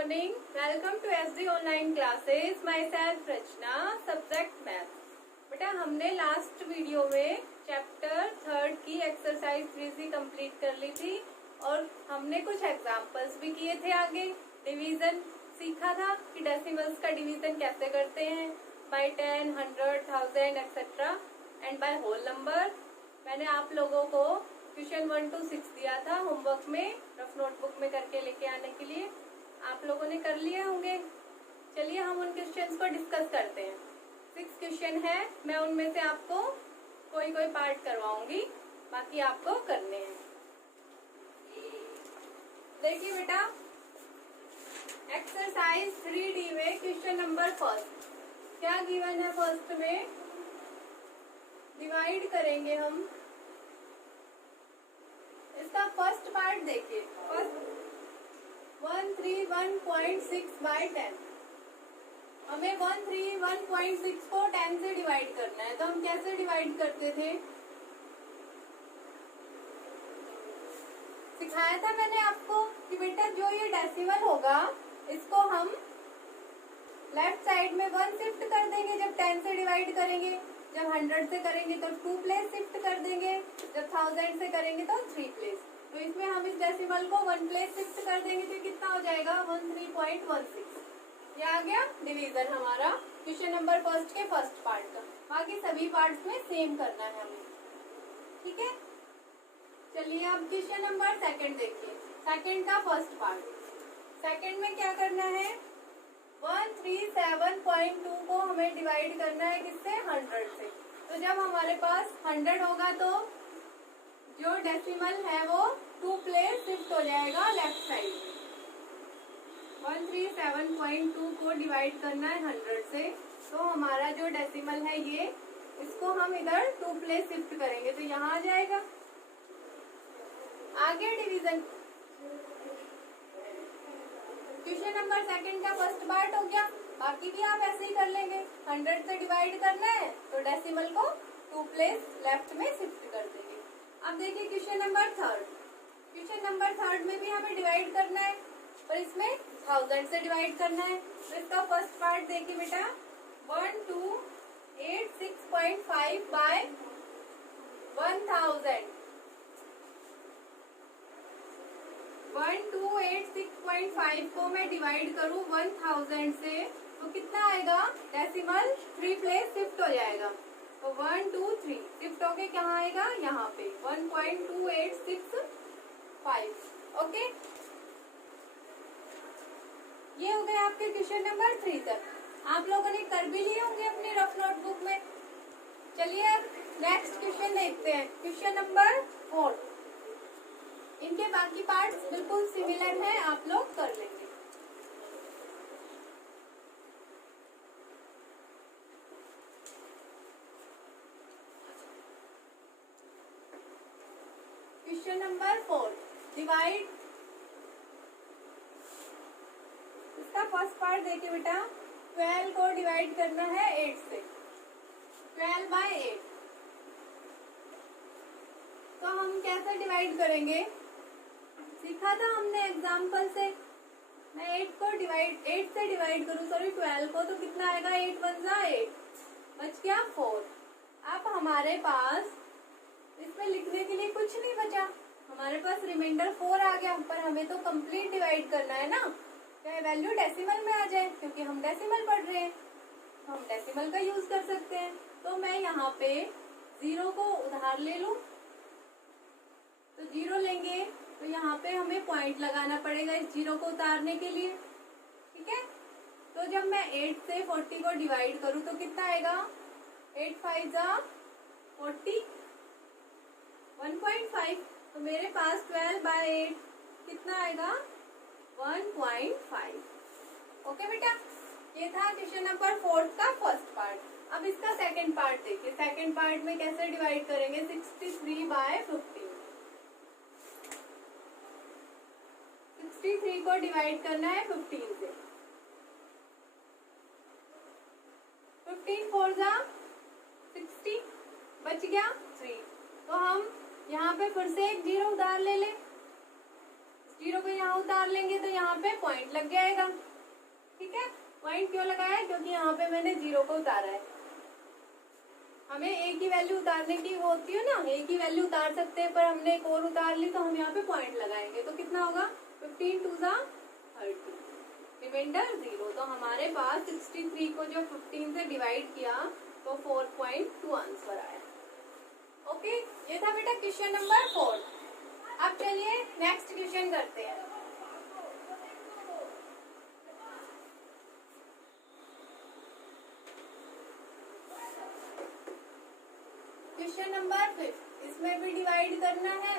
morning. Welcome to SD online classes. Myself Rachna, subject math. बेटा हमने last video में chapter 3 की exercise 3C complete कर ली थी और हमने कुछ एग्जांपल्स भी किए थे। आगे डिवीजन सीखा था कि डेसिमल्स का डिवीजन कैसे करते हैं, by 10, 100, 1000 etcetera and by whole number. मैंने आप लोगों को क्वेश्चन 1 to 6 दिया था होमवर्क में, रफ नोटबुक में करके लेके आने के लिए। आप लोगों ने कर लिए होंगे। चलिए हम उन क्वेश्चंस को डिस्कस करते हैं। 6 क्वेश्चन है, मैं उनमें से आपको कोई पार्ट करवाऊंगी, बाकी आपको करने हैं। देखिए बेटा, एक्सरसाइज 3D में क्वेश्चन नंबर फर्स्ट क्या गिवन है। फर्स्ट में डिवाइड करेंगे हम। इसका फर्स्ट पार्ट देखिए, फर्स्ट 131.6 बाय 10। हमें 131.6 को 10 से डिवाइड करना है, तो हम कैसे डिवाइड करते थे, सिखाया था मैंने आपको कि बेटा जो ये डेसिमल होगा इसको हम लेफ्ट साइड में 1 शिफ्ट कर देंगे जब 10 से डिवाइड करेंगे, जब 100 से करेंगे तो 2 प्लेस शिफ्ट कर देंगे, जब 1000 से करेंगे तो 3 प्लेस। तो इसमें हम इस डेसिमल को 1 प्लेस शिफ्ट कर देंगे तो कितना हो जाएगा 13.16। ये आ गया डिवीजन हमारा क्वेश्चन नंबर फर्स्ट के फर्स्ट पार्ट का। बाकी सभी पार्ट्स में सेम करना है हमें, ठीक है। चलिए अब क्वेश्चन नंबर सेकंड देखिए। सेकंड का फर्स्ट पार्ट, सेकंड में क्या करना है, 137.2 को हमें डिवाइड करना है किससे, 100 से। तो जब हमारे पास 100 होगा तो जो डेसिमल है वो 2 प्लेस शिफ्ट हो जाएगा लेफ्ट साइड में। 137.2 को डिवाइड करना है 100 से, तो हमारा जो डेसिमल है ये, इसको हम इधर 2 प्लेस शिफ्ट करेंगे तो यहाँ आ जाएगा। आगे डिवीजन क्वेश्चन नंबर सेकंड का फर्स्ट पार्ट हो गया। बाकी भी आप ऐसे ही कर लेंगे। 100 से डिवाइड करना है तो डेसिमल को 2 प्लेस लेफ्ट में शिफ्ट कर देंगे। अब देखिए question number third. Question number third में भी हमें डिवाइड करना है और इसमें 1000 से डिवाइड करना है। तो इसका फर्स्ट पार्ट देखिए बेटा, 1286.5 बाय 1000। 1286.5 को मैं डिवाइड करूं 1000 से तो कितना आएगा, डेसिमल 3 प्लेस शिफ्ट हो जाएगा। तो 1 2 3 शिफ्ट होके कहाँ आएगा, यहाँ पे 1.2865। ओके, ये हो गए आपके क्वेश्चन नंबर 3 तक। आप लोगों ने कर भी लिए होंगे अपनी रफ नोटबुक में। चलिए अब नेक्स्ट क्वेश्चन देखते हैं, क्वेश्चन नंबर 4। इनके बाकी पार्ट्स बिल्कुल सिमिलर हैं, आप लोग कर लेंगे। Question number 4 divide. इसका फर्स्ट पार्ट देखिए बेटा, 12 को डिवाइड करना है 8 से, 12 बाय 8। तो हम कैसे डिवाइड करेंगे, सीखा था हमने एग्जाम्पल से। मैं 8 से डिवाइड करूँ, सॉरी 12 को, तो कितना आएगा, 8 1 जा 8, बच गया 4। अब हमारे पास इसमें लिखने के लिए कुछ नहीं बचा, हमारे पास रिमाइंडर 4 आ गया। पर हमें तो कंप्लीट डिवाइड करना है ना, चाहे वैल्यू डेसिमल में आ जाए, क्योंकि हम डेसिमल पढ़ रहे हैं, हम डेसिमल का यूज कर सकते हैं। तो मैं यहाँ पे 0 को उधार ले लूं, तो 0 लेंगे तो यहाँ पे हमें पॉइंट लगाना पड़ेगा इस 0 को उतारने के लिए, ठीक है। तो जब मैं 8 से 40 को डिवाइड करूँ तो कितना आएगा, 8 5 जा 40, 1.5। तो मेरे पास 12 बाय 8 कितना आएगा, 1.5। ओके बेटा, ये था क्वेश्चन नंबर 4 का फर्स्ट पार्ट। अब इसका सेकंड पार्ट देखिए। सेकंड पार्ट में कैसे डिवाइड करेंगे, 63 बाय 15। 63 को डिवाइड करना है 15 से, 15 4 जा 60, बच गया 3। तो हम यहाँ पे फिर से एक 0 उधार ले लें, जीरो को यहाँ उतार लेंगे तो यहाँ पे पॉइंट लग जाएगा। ठीक है, पॉइंट क्यों लगाया? क्योंकि यहाँ पे मैंने जीरो को उतारा है। हमें एक ही वैल्यू उतारने की वो होती है ना, एक ही वैल्यू उतार सकते हैं, पर हमने एक और उतार ली तो हम यहाँ पे पॉइंट लगाएंगे। तो कितना होगा? 15 टू ज़ा 30, रिमाइंडर 0। तो हमारे पास 63 को जो 15 से डिवाइड किया तो 4.2 आंसर आया। ओके, ये था बेटा क्वेश्चन नंबर 4। अब चलिए नेक्स्ट क्वेश्चन करते हैं। क्वेश्चन नंबर 5, इसमें भी डिवाइड करना है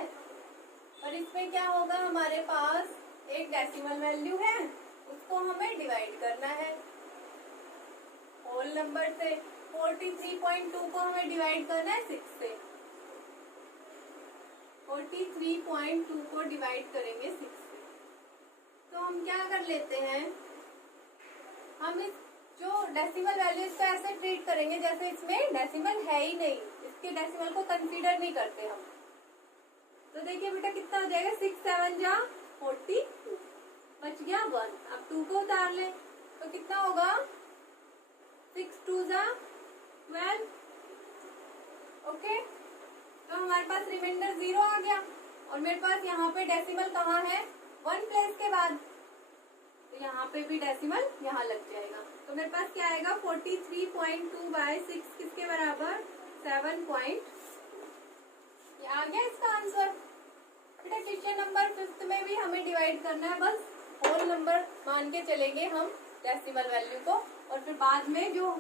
और इसमें क्या होगा, हमारे पास एक डेसिमल वैल्यू है, उसको हमें डिवाइड करना है होल नंबर से। 43.2 को हमें डिवाइड करना है 6 से। 43.2 को डिवाइड करेंगे 6 से। तो हम क्या कर लेते हैं, हम इस जो डेसिमल वैल्यू इसको ऐसे ट्रीट करेंगे जैसे इसमें डेसिमल है ही नहीं, इसके डेसिमल को कंसीडर नहीं करते हम। तो देखिए बेटा कितना हो जाएगा, 6 7 जा 42, बच गया 1। अब 2 को उतार ले तो कितना होगा, 6 2 जा 12। ओके, तो हमारे पास रिमाइंडर 0 आ गया और मेरे पास यहाँ पे डेसिमल कहाँ है, 1 प्लेस के बाद, तो यहाँ पे भी डेसिमल यहाँ लग जाएगा। तो मेरे पास क्या आएगा, 43.2 बाय 6 किसके बराबर, 7. ये आ गया इसका आंसर। बेटा क्वेश्चन नंबर 5 में भी हमें डिवाइड करना है, बस होल नंबर मान के चलेंगे हम डेसिमल वैल्यू को, और फिर बाद में जो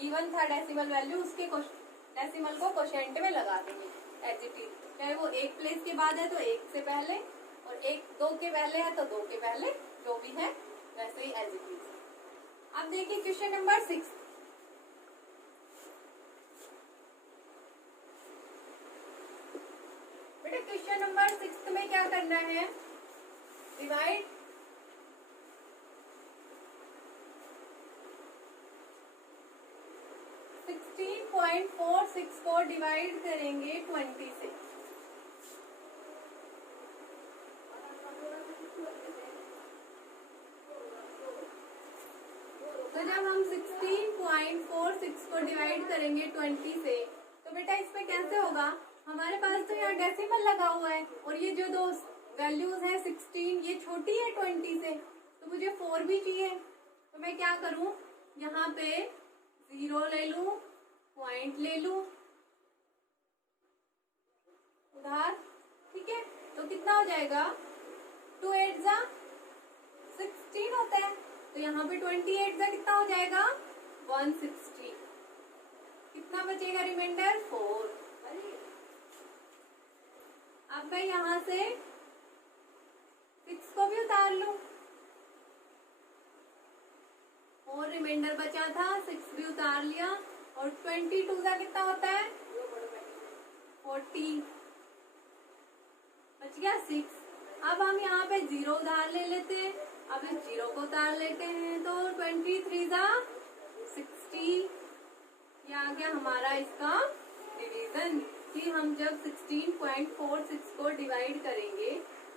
गिवन था डेसिमल वैल्यू उसके डेसिमल को क्वोशिएंट में लगा देंगे एज इट इज। चाहे वो 1 प्लेस के बाद है तो 1 से पहले, और 2 के पहले है तो 2 के पहले, जो भी है वैसे ही एज इट इज। अब देखिए क्वेश्चन नंबर 6। बेटा क्वेश्चन नंबर 6 में क्या करना है, डिवाइड 16.46 को डिवाइड करेंगे 20 से। तो जब हम 16.46 को डिवाइड करेंगे 20 से, तो बेटा इसमें कैसे होगा, हमारे पास तो यहाँ डेसिमल लगा हुआ है और ये जो दो वैल्यूज है 16, ये छोटी है 20 से, तो मुझे 4 भी चाहिए। तो मैं क्या करूं, यहाँ पे 0 ले लूं, पॉइंट ले लूं उधार। ठीक है, तो कितना हो जाएगा, 2 8 जा 16 होता है, तो यहाँ पे 28 जा कितना हो जाएगा, 160। कितना बचेगा रिमाइंडर, 4। अब मैं यहाँ से 6 को भी उतार लूं, और रिमाइंडर बचा था, 6 भी उतार लिया, और 22 का कितना होता है, 40, बच गया 6। अब हम यहाँ पे 0 उधार ले लेते हैं, अब इस 0 को उतार लेते हैं, तो 23 जा 60। ये आ गया हमारा इसका डिवीजन, कि हम जब 16.46 को डिवाइड करेंगे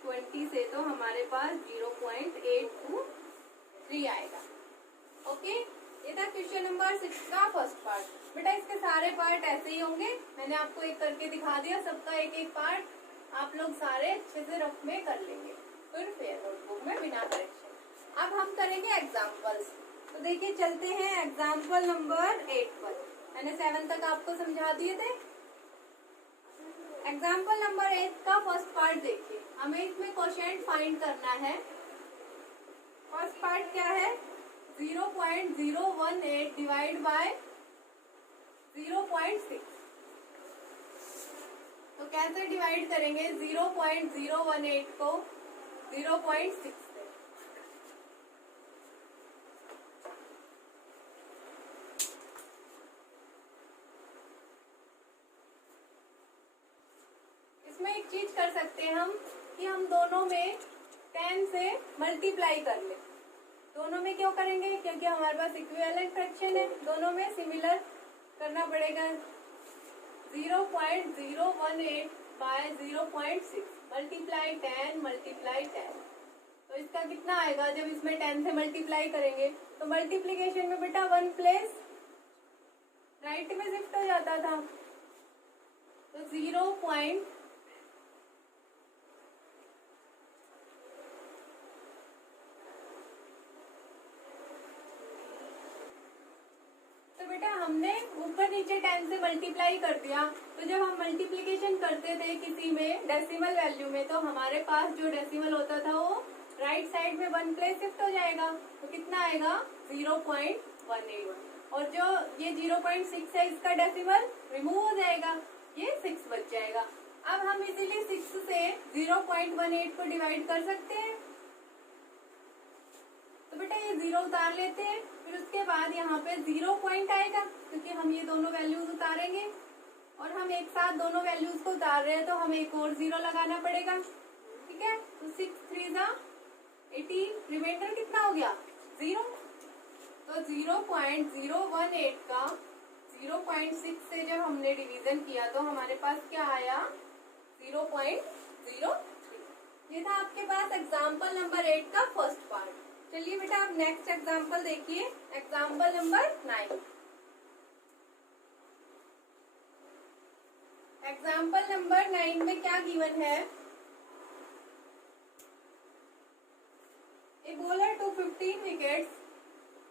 20 से तो हमारे पास 0.823 आएगा। ओके, ये था क्वेश्चन नंबर 6 का फर्स्ट पार्ट। बेटा इसके सारे पार्ट ऐसे ही होंगे, मैंने आपको एक करके दिखा दिया, सबका एक एक पार्ट आप लोग सारे अच्छे से रफ में कर लेंगे, फिर फेयर नोटबुक में बिना करेक्शन। अब हम करेंगे एग्जाम्पल्स। तो देखिए चलते हैं एग्जाम्पल नंबर 8 पर, मैंने 7 तक आपको समझा दिए थे। एग्जाम्पल नंबर 8 का फर्स्ट पार्ट देखिए, हमें इसमें क्वोशिएंट फाइंड करना है। फर्स्ट पार्ट क्या है, 0.018 डिवाइड बाय 0.6। तो कैसे डिवाइड करेंगे 0.018 को 0.6 से। इसमें एक चीज कर सकते हैं हम, कि हम दोनों में 10 से मल्टीप्लाई कर ले। दोनों में क्यों करेंगे, क्योंकि हमारे पास इक्विवेलेंट फ्रैक्शन है, दोनों में सिमिलर करना पड़ेगा। 0.018 बाय 0.6 मल्टीप्लाई 10 मल्टीप्लाई 10। इसका कितना आएगा जब इसमें 10 से मल्टीप्लाई करेंगे? तो मल्टीप्लीकेशन में बेटा 1 प्लेस राइट में शिफ्ट हो जाता था, तो 0. तो बेटा हमने ऊपर नीचे 10 से मल्टीप्लाई कर दिया, तो जब हम मल्टीप्लीकेशन करते थे किसी में डेसिमल वैल्यू में, तो हमारे पास जो डेसिमल होता था वो राइट साइड में 1 प्लेस शिफ्ट हो जाएगा, तो कितना आएगा? 0.181। और जो ये 0.6 है इसका डेसिमल रिमूव हो जाएगा, ये 6 बच जाएगा। अब हम इजीली 6 से 0.18 को डिवाइड कर सकते हैं, तो बेटा ये 0 उतार लेते हैं, फिर उसके बाद यहाँ पे 0 पॉइंट आएगा, क्योंकि हम ये दोनों वैल्यूज उतारेंगे और हम एक साथ दोनों वैल्यूज को उतार रहे हैं, तो हमें एक और 0 लगाना पड़ेगा। ठीक है, तो 6 3 जा 18, रिमाइंडर कितना हो गया? 0। तो 0.018 का 0.6 से जब हमने डिवीजन किया तो हमारे पास क्या आया? 0.03। ये था आपके पास एग्जाम्पल नंबर 8 का फर्स्ट पार्ट। चलिए बेटा अब नेक्स्ट एग्जाम्पल देखिए, एग्जाम्पल नंबर 9। एग्जाम्पल नंबर 9 में क्या गिवन है? A bowler took 15 wickets.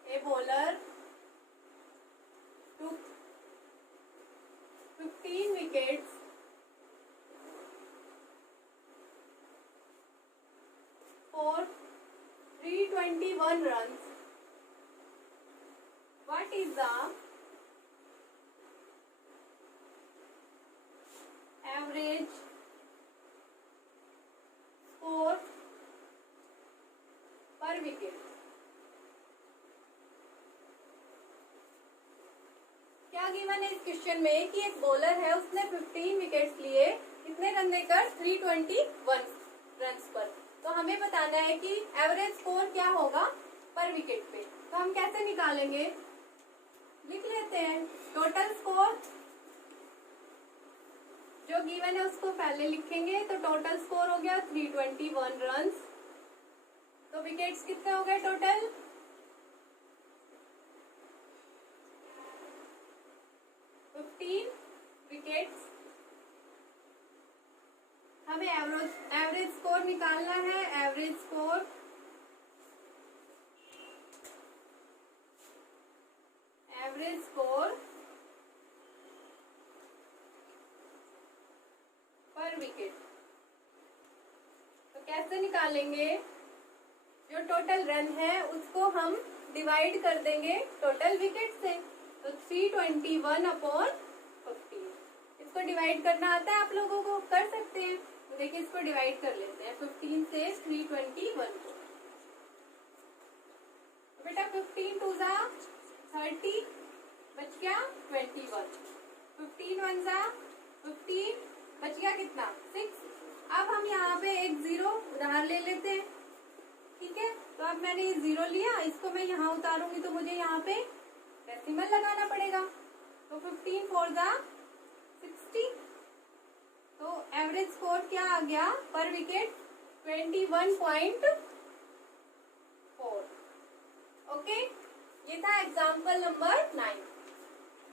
A bowler took 15 wickets for 321 runs. What is the average score per wicket? क्या गिवन है इस क्वेश्चन में कि एक बॉलर है, उसने 15 विकेट्स लिए, कितने रन देकर? 321 रन पर। तो हमें बताना है कि एवरेज स्कोर क्या होगा पर विकेट पे। तो हम कैसे निकालेंगे? लिख लेते हैं, टोटल स्कोर जो गिवन है उसको पहले लिखेंगे, तो टोटल स्कोर हो गया 321 रन। तो विकेट्स कितने हो गए टोटल? 15 विकेट्स। हमें एवरेज स्कोर निकालना है, एवरेज स्कोर पर विकेट। तो कैसे निकालेंगे? जो टोटल रन है उसको हम डिवाइड कर देंगे टोटल विकेट से, तो 321/15। इसको डिवाइड करना आता है आप लोगों को? कर सकते हैं। तो देखिए इसको डिवाइड कर लेते हैं 15 से 321 को। बेटा 15 2 जा 30, बच गया 21। 15 1 जा 15, बच गया कितना? 6। अब हम यहाँ पे एक 0 उधार ले लेते हैं। ठीक है, तो अब मैंने ये 0 लिया, इसको मैं यहाँ उतारूंगी तो मुझे यहाँ पे डेसिमल लगाना पड़ेगा। तो 15 4 जा 60। तो एवरेज स्कोर क्या आ गया पर विकेट? 21.4। ओके, ये था एग्जाम्पल नंबर 9।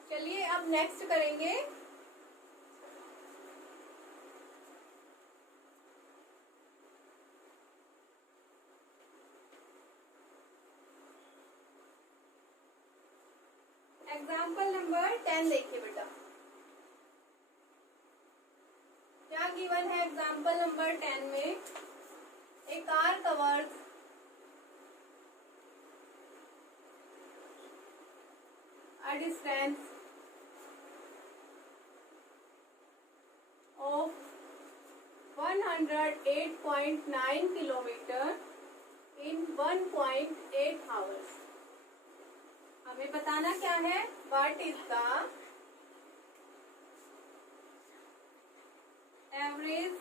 चलिए अब नेक्स्ट करेंगे एग्जाम्पल नंबर 10। देखिए बेटा क्या गिवन है एग्जाम्पल नंबर 10 में? A car covers a distance of 108.9 kilometer in 1.8 hours। हमें बताना क्या है? What is the average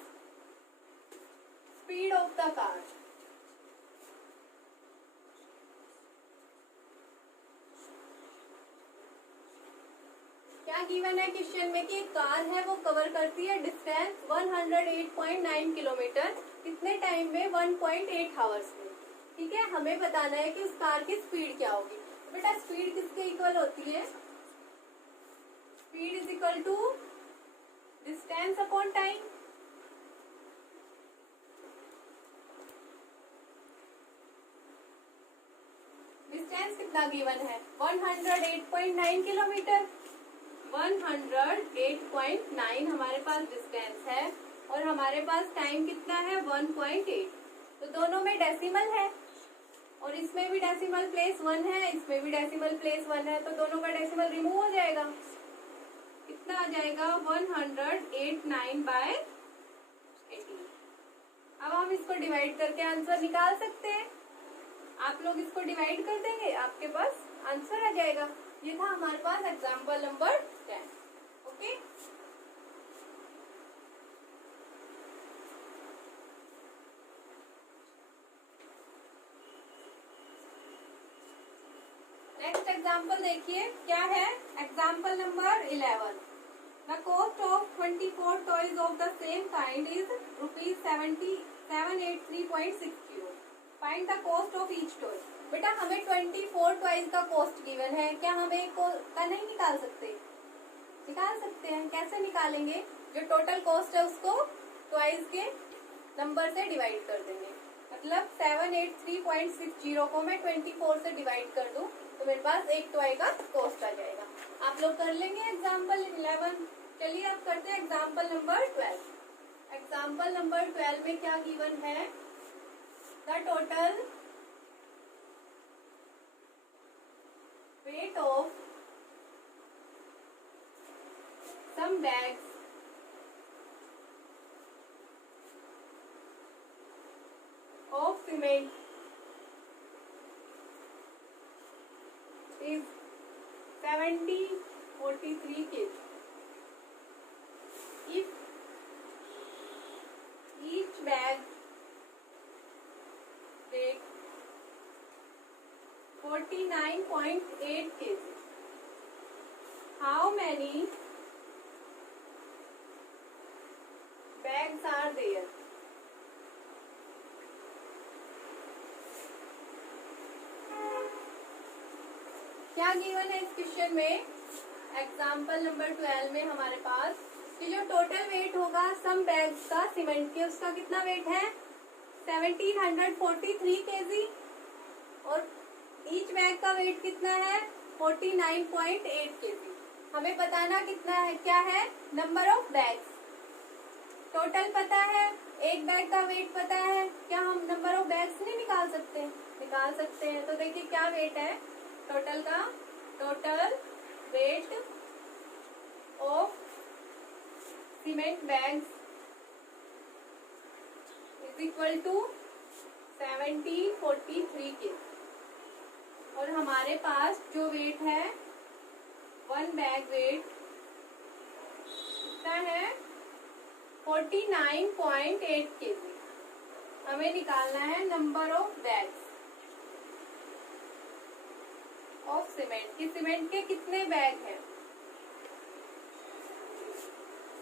speed of the car. क्या गिवन है क्वेश्चन में कि एक कार है वो कवर करती है डिस्टेंस 108.9 किलोमीटर, कितने टाइम में? 1.8 आवर्स में। ठीक है, हमें बताना है कि उस कार की स्पीड क्या होगी। बेटा स्पीड किसके इक्वल होती है? Speed is equal to distance upon time. Distance कितना गिवन है? 108.9 किलोमीटर। 108.9 हमारे पास डिस्टेंस है और हमारे पास टाइम कितना है? 1.8। तो दोनों में डेसिमल है और इसमें भी डेसिमल प्लेस 1 है, इसमें भी डेसिमल प्लेस 1 है, तो दोनों का डेसिमल रिमूव हो जाएगा। कितना आ जाएगा? 108/18। अब हम इसको डिवाइड करके आंसर निकाल सकते हैं। आप लोग इसको डिवाइड कर देंगे, आपके पास आंसर आ जाएगा। ये था हमारे पास example number 10। Okay, next example देखिए क्या है। Example number 11। The cost of 24 toys of the same kind is ₹783.60। Find the cost of each toy. बेटा हमें 24 टॉयज का कॉस्ट गिवन है, क्या हम एक का नहीं निकाल सकते? निकाल सकते हैं। कैसे निकालेंगे? जो टोटल कॉस्ट है उसको टॉयज के नंबर से डिवाइड कर देंगे। मतलब 783.60 को मैं 24 से डिवाइड कर दूं तो मेरे पास एक टॉय का कॉस्ट आ जाएगा। आप लोग कर लेंगे एग्जाम्पल 11। चलिए अब करते हैं एग्जाम्पल नंबर 12। एग्जाम्पल नंबर 12 में क्या गिवन है? The total weight of some bags of cement is 43 kg. If each bag weighs 49.8 kg, how many bags are there? क्या गिवन है इस क्वेश्चन में? एग्जाम्पल नंबर 12 में हमारे पास कि जो टोटल वेट होगा सम बैग्स का सीमेंट के, उसका कितना वेट है? 1743 केजी और ईच बैग का वेट कितना है? 49.8 केजी। हमें बताना कितना है, क्या है? Number of bags. टोटल पता है, एक बैग का वेट पता है, क्या हम नंबर ऑफ बैग्स नहीं निकाल सकते? निकाल सकते हैं। तो देखिए क्या वेट है टोटल का? Total weight of cement bags is equal to 1743 KG और हमारे पास जो वेट है वन बैग वेट कितना है? 49.8 केजी। हमें निकालना है number of bags of cement की। सीमेंट के कितने बैग हैं?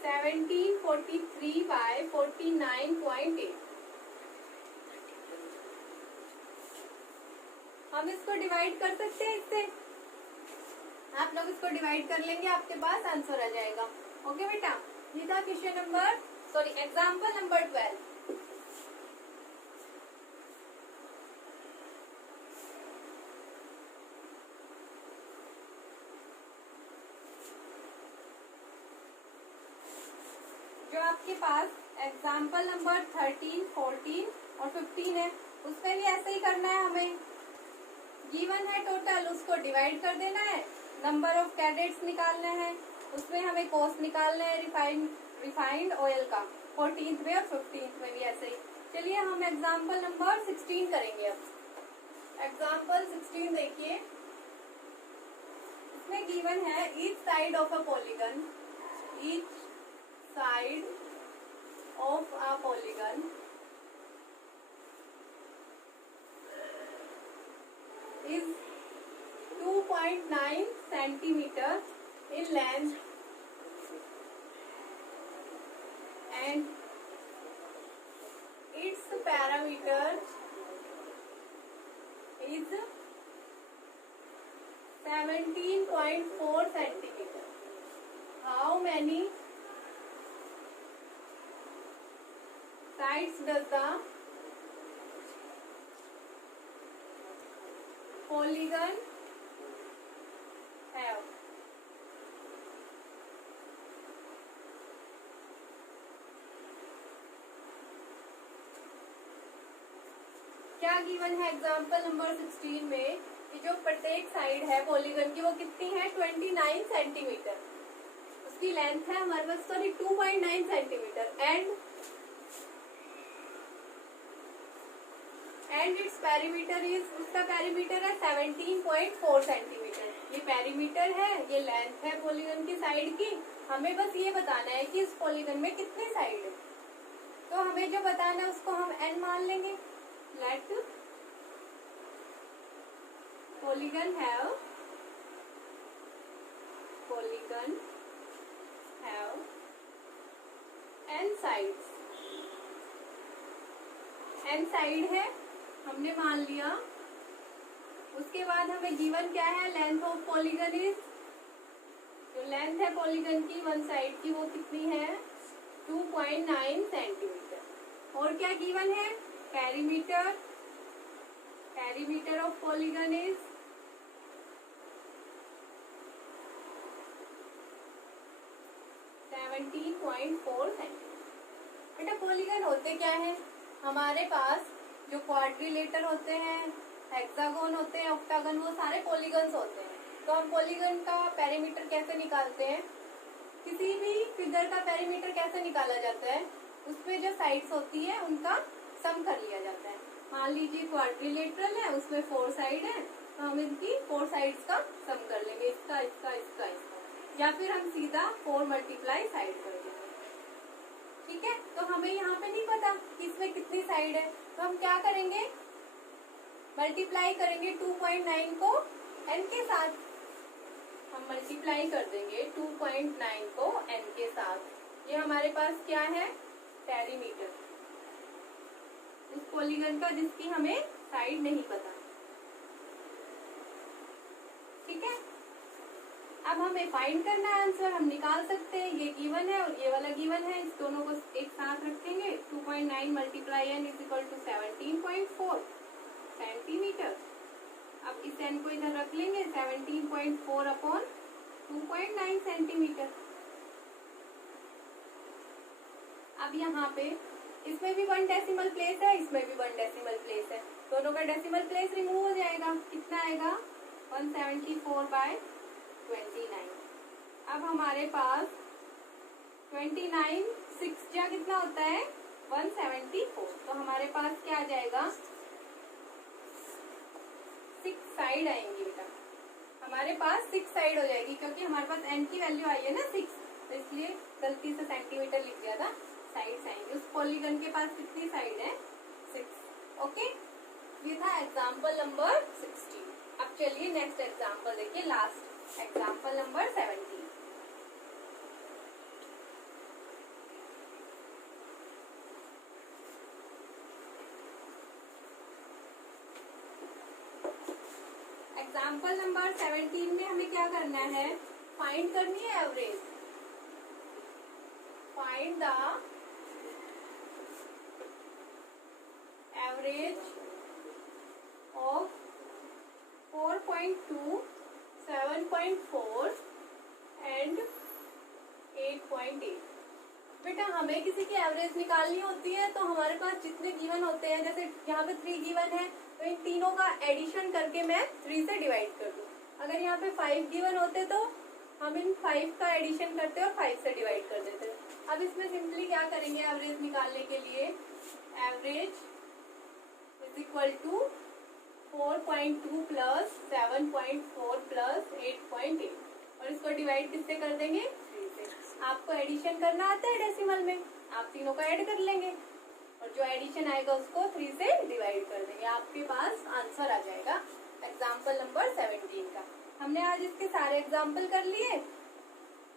1743/49.8। हम इसको डिवाइड कर सकते हैं इससे। आप लोग इसको डिवाइड कर लेंगे, आपके पास आंसर आ जाएगा। ओके बेटा, ये था क्वेश्चन नंबर एग्जाम्पल नंबर 12। जो आपके पास एग्जाम्पल नंबर 13, 14 और 15 है, उसमें भी ऐसे ही करना है। हमें गिवन है टोटल, उसको डिवाइड कर देना है, नंबर ऑफ कैडेट्स निकालना है, उसमें हमें कॉस्ट निकालना है रिफाइंड ऑयल का 14th में और 15th में भी ऐसे ही। चलिए हम एग्जाम्पल नंबर 16 करेंगे। अब एग्जाम्पल 16 देखिए, इसमें गिवन है each side of a polygon, each side of a polygon is 2.9 centimeter in length and its parameter 17.4 centimetre. How many sides does the polygon have? क्या गिवन है एग्जाम्पल नंबर 16 में कि जो प्रत्येक साइड है पॉलीगन की वो कितनी है 29 सेंटीमीटर। उसकी लेंथ है हमारे पास sorry 2.9 centimetre and its perimeter is, उसका पेरीमीटर है 17.4 सेंटीमीटर। ये पेरीमीटर है, ये लेंथ है पॉलीगन की साइड की। हमें बस ये बताना है कि इस पॉलीगन में कितनी साइड है। तो हमें जो बताना है उसको हम n मान लेंगे। Let polygon have n sides। n side है हमने मान लिया। उसके बाद हमें गिवन क्या है, लेंथ ऑफ पॉलीगन इज, जो लेंथ है पॉलीगन की वन साइड की वो कितनी है 2.9 सेंटीमीटर। और क्या गिवन है, perimeter of polygon is 17.4 centimetre. बेटा पॉलीगन होते क्या है, हमारे पास जो क्वाड्रिलेटर होते हैं, हेक्सागोन होते हैं, ऑक्टागन, वो सारे पॉलीगन्स होते हैं। तो हम पॉलीगन का पेरीमीटर कैसे निकालते हैं, किसी भी फिगर का पेरीमीटर कैसे निकाला जाता है, उसमें जो साइड्स होती है उनका सम कर लिया जाता है। मान लीजिए क्वाड्रिलेटरल है, उसमें 4 साइड है, तो हम इनकी 4 साइड्स का सम कर लेंगे, इसका इसका इसका इसका, या फिर हम सीधा 4 मल्टीप्लाई साइड कर देंगे। ठीक है, तो हमें यहाँ पे नहीं पता कि इसमें कितनी साइड है, तो हम क्या करेंगे, मल्टीप्लाई करेंगे 2.9 को n के साथ। हम मल्टीप्लाई कर देंगे 2.9 को n के साथ। ये हमारे पास क्या है, पेरीमीटर उस पॉलीगन का जिसकी हमें साइड नहीं पता। ठीक है, अब हमें फाइंड करना है आंसर, हम निकाल सकते हैं। ये गिवन है और ये वाला गिवन है, इस दोनों को एक साथ रखेंगे। 2.9 multiply n is equal to 17.4 centimetre. अब इस n को इधर रख लेंगे, 17.4 अपॉन 2.9 सेंटीमीटर। अब यहाँ पे इसमें भी 1 डेसिमल प्लेस है, इसमें भी 1 डेसिमल प्लेस है, दोनों का डेसिमल प्लेस रिमूव हो जाएगा। कितना आएगा 174/29। अब हमारे पास 29 6 जा कितना होता है 174। तो हमारे पास क्या आ जाएगा 6 साइड आएंगी बेटा, हमारे पास 6 साइड हो जाएगी, क्योंकि हमारे पास n की वैल्यू आई है ना 6, तो इसलिए गलती से सेंटीमीटर लिख दिया था। साइड्स आएंगे, उस पॉलीगन के पास कितनी साइड है 6। ओके, ये था एग्जाम्पल नंबर 16। अब चलिए नेक्स्ट एग्जाम्पल देखिए, last example number 17। Example number 17 में हमें क्या करना है, फाइंड करनी है average. Find the average of 4.2, 7.4 and 8.8। बेटा हमें किसी की एवरेज निकालनी होती है तो हमारे पास जितने गिवन होते हैं, जैसे यहाँ पे 3 गिवन है, तो इन तीनों का एडिशन करके मैं 3 से डिवाइड कर दूँ। अगर यहाँ पे 5 गिवन होते तो हम इन 5 का एडिशन करते और 5 से डिवाइड कर देते। अब इसमें सिंपली क्या करेंगे, एवरेज निकालने के लिए average is equal to 4.2 plus 7.4 plus 8.8, और इसको डिवाइड किससे कर देंगे 3 से। आपको एडिशन करना आता है डेसिमल में, आप तीनों को ऐड कर लेंगे और जो एडिशन आएगा उसको 3 से डिवाइड कर देंगे, आपके पास आंसर आ जाएगा एग्जाम्पल नंबर 17 का। हमने आज इसके सारे एग्जाम्पल कर लिए।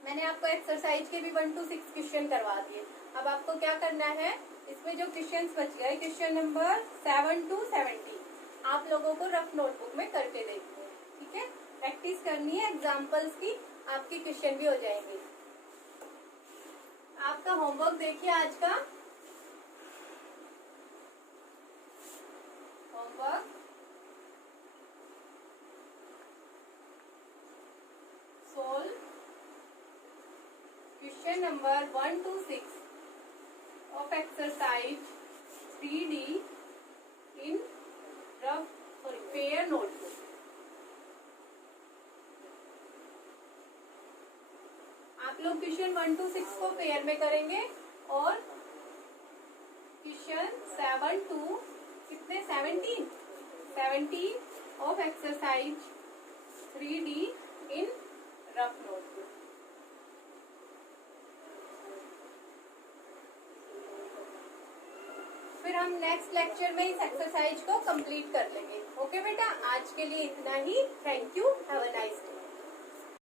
मैंने आपको एक्सरसाइज के भी 1 to 6 क्वेश्चन करवा दिए। अब आपको क्या करना है, इसमें जो क्वेश्चन बच गए, क्वेश्चन नंबर 7 to 17 आप लोगों को रफ नोटबुक में करके देखना है। ठीक है, प्रैक्टिस करनी है एग्जाम्पल्स की, आपके क्वेश्चन भी हो जाएंगे। आपका होमवर्क देखिए आज का homework solve question number 1 to 6 of exercise 3D in pair notebook. आप लोग क्वेश्चन 1 to 6 को पेयर में करेंगे और क्वेश्चन 7 to कितने 17 of exercise 3D in rough notebook. फिर हम नेक्स्ट लेक्चर में इस एक्सरसाइज को कंप्लीट कर लेंगे। ओके बेटा, आज के लिए इतना ही। Thank you, have a nice day.